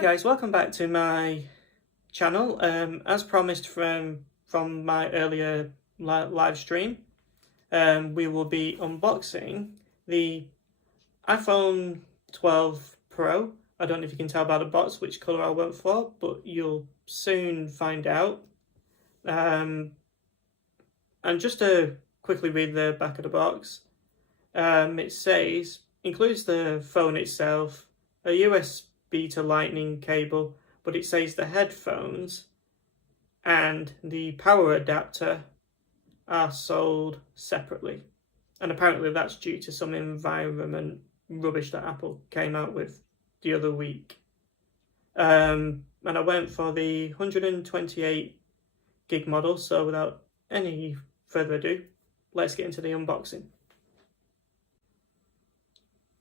guys, welcome back to my channel. As promised from my earlier live stream, we will be unboxing the iPhone 12 Pro. I don't know if you can tell by the box which colour I went for, but you'll soon find out. And just to quickly read the back of the box, it says, includes the phone itself, a USB to lightning cable, but it says the headphones and the power adapter are sold separately. And apparently that's due to some environment rubbish that Apple came out with the other week. And I went for the 128 gig model, so without any further ado, let's get into the unboxing.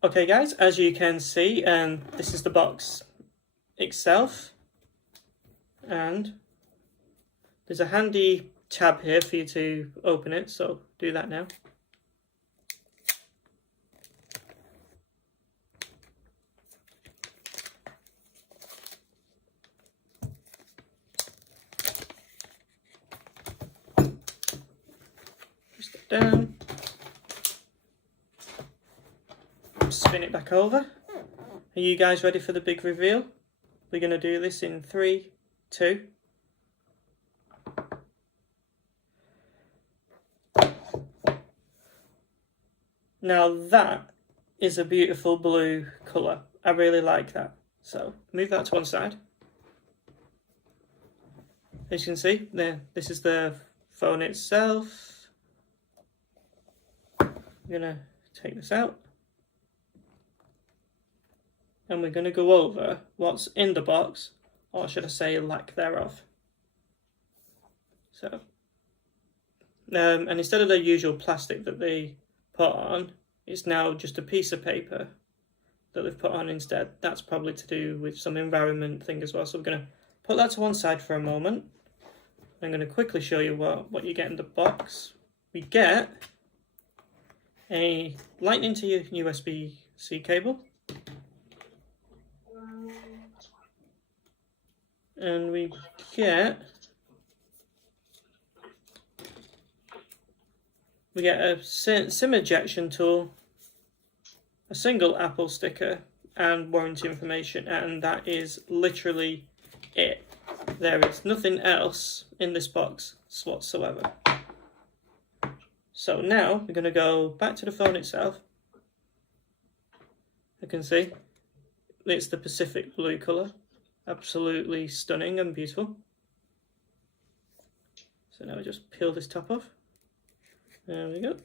Okay guys, as you can see, this is the box itself, and there's a handy tab here for you to open it, so do that now. Push that down. Spin it back over. Are you guys ready for the big reveal? We're going to do this in 3, 2. Now that is a beautiful blue colour. I really like that. So move that to one side. As you can see, there, this is the phone itself. I'm going to take this out. And we're going to go over what's in the box, or should I say lack thereof. So, and instead of the usual plastic that they put on, it's now just a piece of paper that they've put on instead. That's probably to do with some environment thing as well. So we're going to put that to one side for a moment. I'm going to quickly show you what you get in the box. We get a lightning to USB-C cable. And we get a SIM ejection tool, a single Apple sticker, and warranty information, and that is literally it. There is nothing else in this box whatsoever. So now we're going to go back to the phone itself. You can see it's the Pacific blue colour. Absolutely stunning and beautiful. So now we just peel this top off. There we go.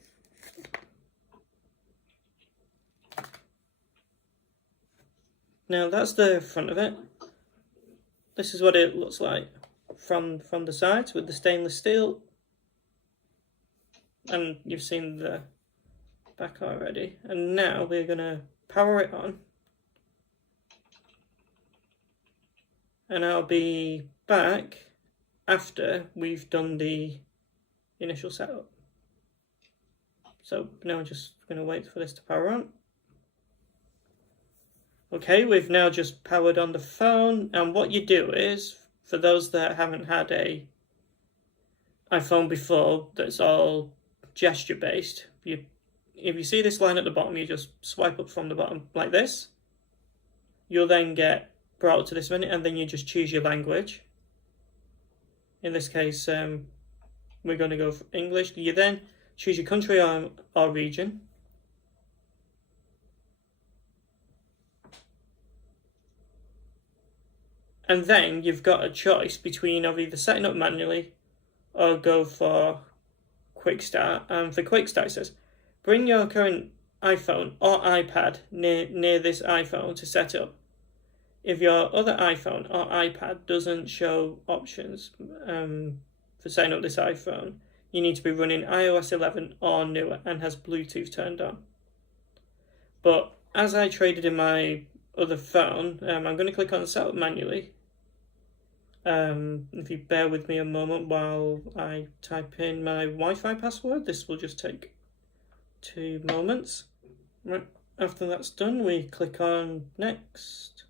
Now that's the front of it. This is what it looks like from the sides with the stainless steel. And you've seen the back already. And now we're going to power it on. And I'll be back after we've done the initial setup. So now we're just going to wait for this to power on. Okay, we've now just powered on the phone, and what you do is, for those that haven't had a iPhone before that's all gesture based, if you see this line at the bottom, you just swipe up from the bottom like this. You'll then get brought up to this minute, and then you just choose your language. In this case, we're going to go for English. You then choose your country or region. And then you've got a choice between of either setting up manually or go for Quick Start. And for Quick Start, it says, bring your current iPhone or iPad near this iPhone to set up. If your other iPhone or iPad doesn't show options for setting up this iPhone, you need to be running iOS 11 or newer and has Bluetooth turned on. But as I traded in my other phone, I'm going to click on Setup manually. If you bear with me a moment while I type in my Wi-Fi password, this will just take 2 moments. Right, after that's done, we click on Next.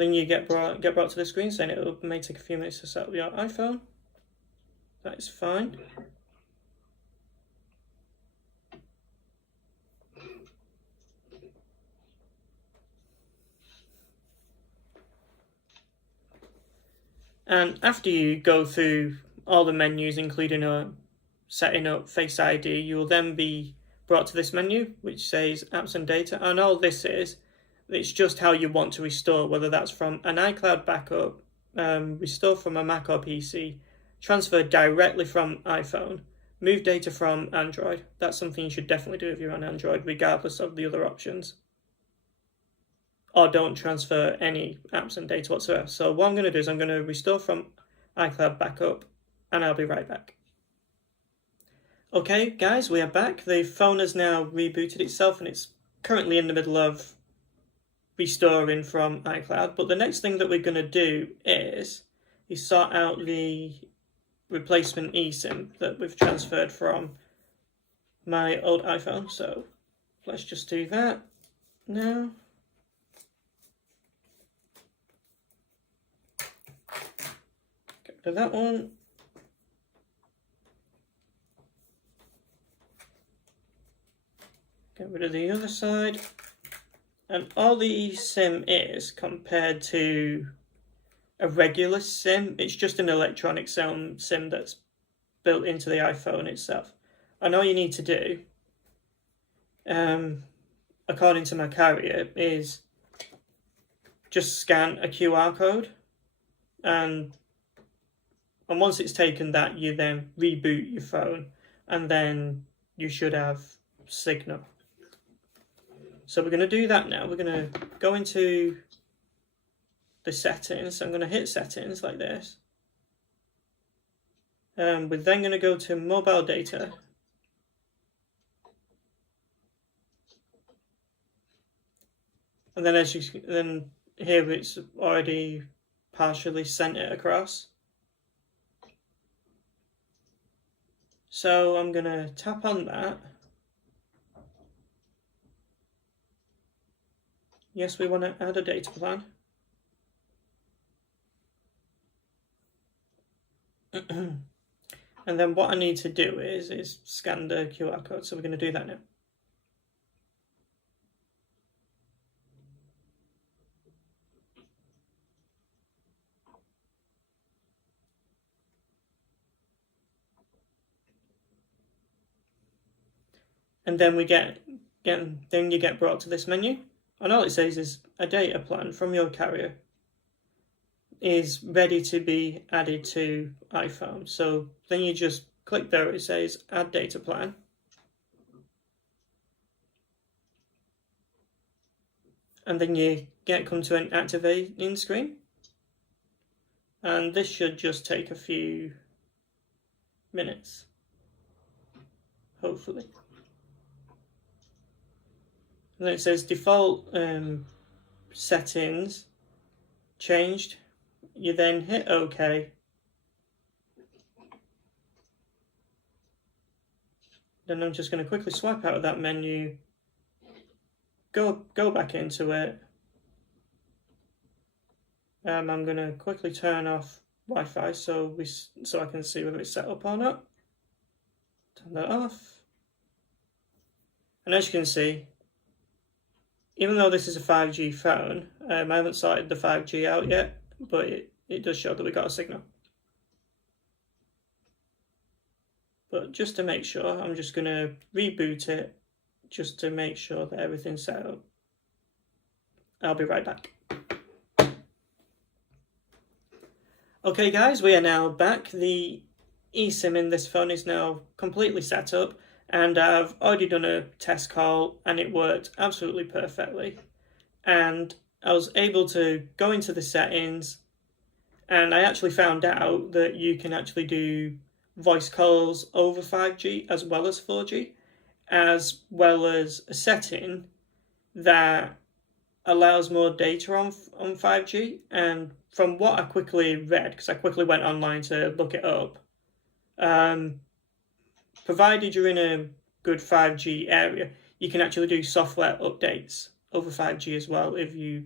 then you get brought to the screen saying it may take a few minutes to set up your iPhone. That is fine. And after you go through all the menus, including setting up Face ID, you will then be brought to this menu, which says Apps and Data. And all this is, it's just how you want to restore, whether that's from an iCloud backup, restore from a Mac or PC, transfer directly from iPhone, move data from Android. That's something you should definitely do if you're on Android, regardless of the other options. Or don't transfer any apps and data whatsoever. So what I'm going to do is I'm going to restore from iCloud backup, and I'll be right back. Okay, guys, we are back. The phone has now rebooted itself, and it's currently in the middle of restoring from iCloud. But the next thing that we're going to do is sort out the replacement eSIM that we've transferred from my old iPhone. So let's just do that now. Get rid of that one. Get rid of the other side. And all the eSIM is, compared to a regular SIM, it's just an electronic SIM that's built into the iPhone itself. And all you need to do, according to my carrier, is just scan a QR code, and once it's taken that, you then reboot your phone, and then you should have signal. So we're going to do that now. We're going to go into the settings. I'm going to hit settings like this. We're then going to go to mobile data. And then then here it's already partially sent it across. So I'm going to tap on that. Yes, we want to add a data plan. And then what I need to do is scan the QR code. So we're going to do that now. And then you get brought to this menu. And all it says is a data plan from your carrier is ready to be added to iPhone. So then you just click there, it says add data plan. And then you come to an activating screen. And this should just take a few minutes, hopefully. And then it says default settings changed. You then hit OK. Then I'm just going to quickly swipe out of that menu, go back into it. I'm going to quickly turn off Wi-Fi so I can see whether it's set up or not. Turn that off. And as you can see, even though this is a 5G phone, I haven't sorted the 5G out yet, but it does show that we got a signal. But just to make sure, I'm just going to reboot it just to make sure that everything's set up. I'll be right back. Okay guys, we are now back. The eSIM in this phone is now completely set up, and I've already done a test call and it worked absolutely perfectly. And I was able to go into the settings, and I actually found out that you can actually do voice calls over 5G as well as 4G, as well as a setting that allows more data on 5G. And from what I quickly read, because I quickly went online to look it up, provided you're in a good 5G area, you can actually do software updates over 5G as well if you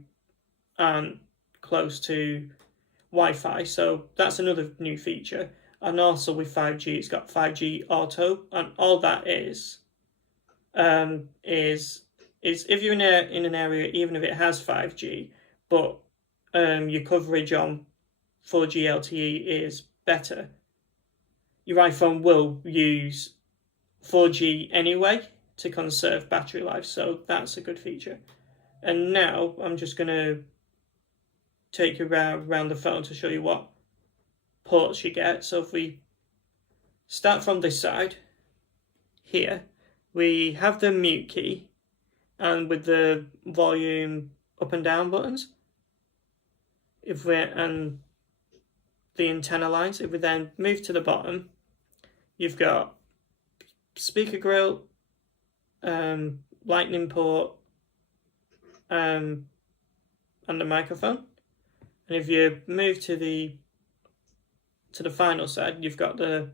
aren't close to Wi-Fi, so that's another new feature. And also with 5G, it's got 5G auto, and all that is if you're in an area, even if it has 5G, but your coverage on 4G LTE is better, your iPhone will use 4G anyway to conserve battery life, so that's a good feature. And now I'm just going to take you around the phone to show you what ports you get. So if we start from this side, here we have the mute key, and with the volume up and down buttons, and the antenna lines. If we then move to the bottom, you've got speaker grill, lightning port, and the microphone. And if you move to the final side, you've got the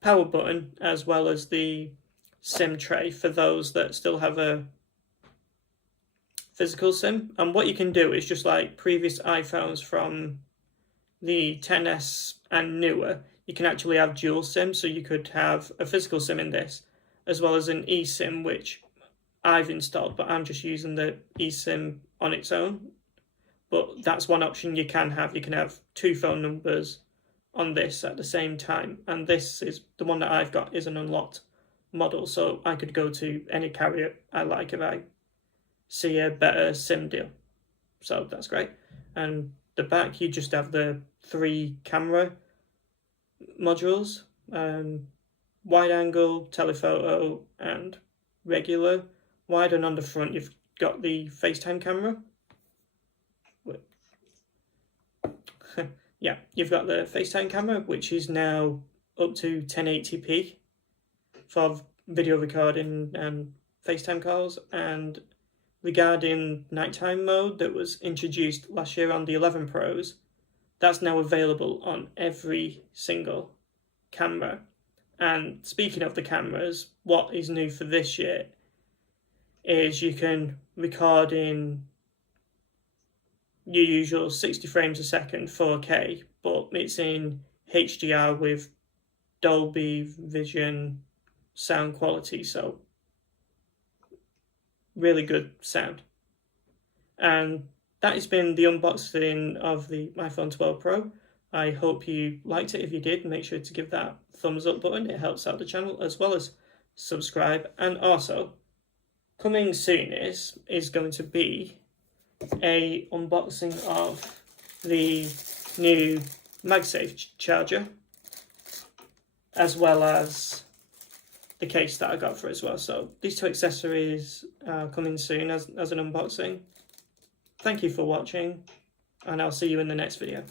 power button as well as the SIM tray for those that still have a physical SIM. And what you can do is, just like previous iPhones from the XS and newer, you can actually have dual SIM, so you could have a physical SIM in this as well as an eSIM, which I've installed, but I'm just using the eSIM on its own. But that's one option you can have. You can have two phone numbers on this at the same time, and this is the one that I've got is an unlocked model, so I could go to any carrier I like if I see a better SIM deal. So that's great. And the back, you just have the 3 camera modules, wide angle, telephoto, and regular wide. And on the front, you've got the FaceTime camera. Yeah, you've got the FaceTime camera, which is now up to 1080p for video recording and FaceTime calls. And regarding nighttime mode that was introduced last year on the 11 Pros, that's now available on every single camera. And speaking of the cameras, what is new for this year is you can record in your usual 60 frames a second 4K, but it's in HDR with Dolby Vision sound quality, so really good sound. And that has been the unboxing of the iPhone 12 Pro. I hope you liked it. If you did, make sure to give that thumbs up button. It helps out the channel, as well as subscribe. And also, coming soon is going to be a unboxing of the new MagSafe charger, as well as the case that I got for it as well. So these 2 accessories are coming soon as an unboxing. Thank you for watching, and I'll see you in the next video.